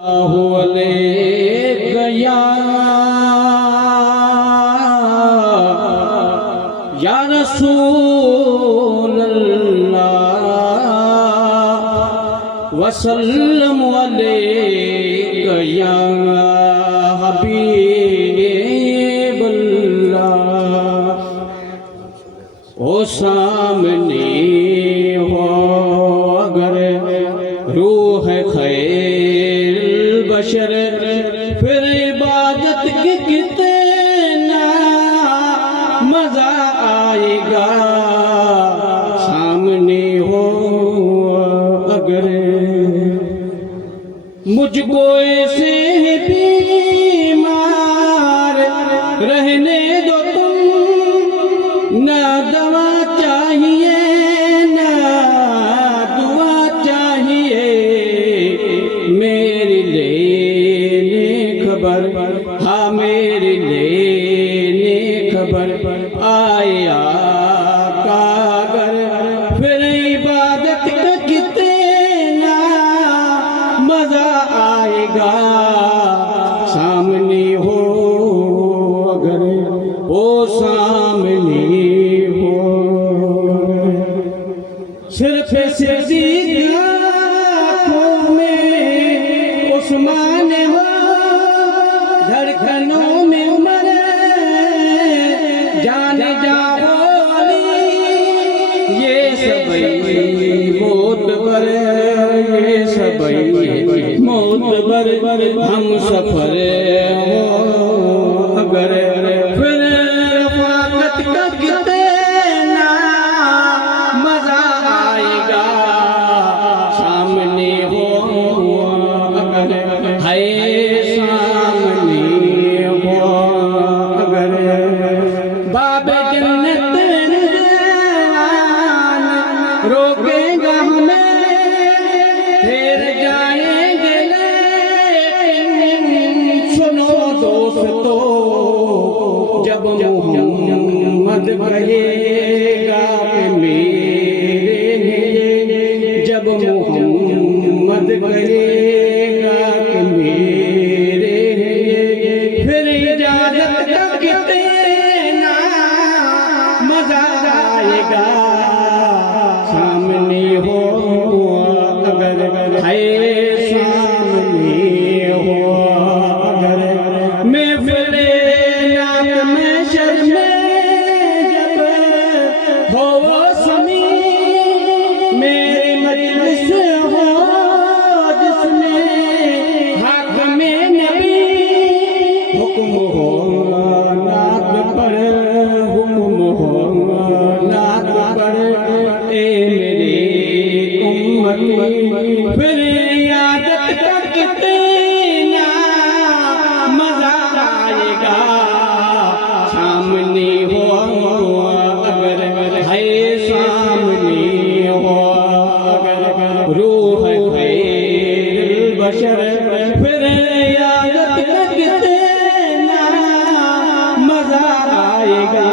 या रसूल अल्लाह वसल्लम अलैका या हबीब अल्लाह। ओ सामने हो अगर रूह खैर बशर फिर इबादत की कितना मजा आएगा। सामने हो अगर मुझको ऐसे बीमार रहने दो तुम, ना दवा चाहिए ना दुआ चाहिए। मेरी लेने खबर, हाँ मेरी लेने खबर आए आका अगर फिर इबादत का कितना मजा आएगा। सामने हो अगर, ओ सामने हो सिर्फ सिद्दीक़ आँखों में उस्मान हो, धड़कनों में उमर जाने जाओ अली। ये सबई मौत पर, ये सबई मौत पर हम सफर हो अगर फिर रफ़ाक़त का कितना मजा आएगा। सामने हो अगर, है सामने हो अगर बाबे जन्नत रिज़वान रोकेगा हमें, फिर जाएंगे लेकिन सुनो दोस्तों, जब मोहम्मद कहेगा कि मेरे लिए, जब मोहम्मद कहेगा कि मेरे लिए, फिर इजाजत का कितना मजा आएगा। सामने हो अगर, है सामने हो अगर मैं फिरे नाक में शर्मे जब हो वो समी, मेरी मजलिस हो जिसमें हाकिम नबी, हुक्म हो नाक पर, हुक्म हो नाक पर ए मेरी उम्मती। फिर इयादत का कितना मजा आएगा। सामने हो अगर, है सामने हो अगर रूह खैर बशर फिर इयादत का कितना मजा आएगा।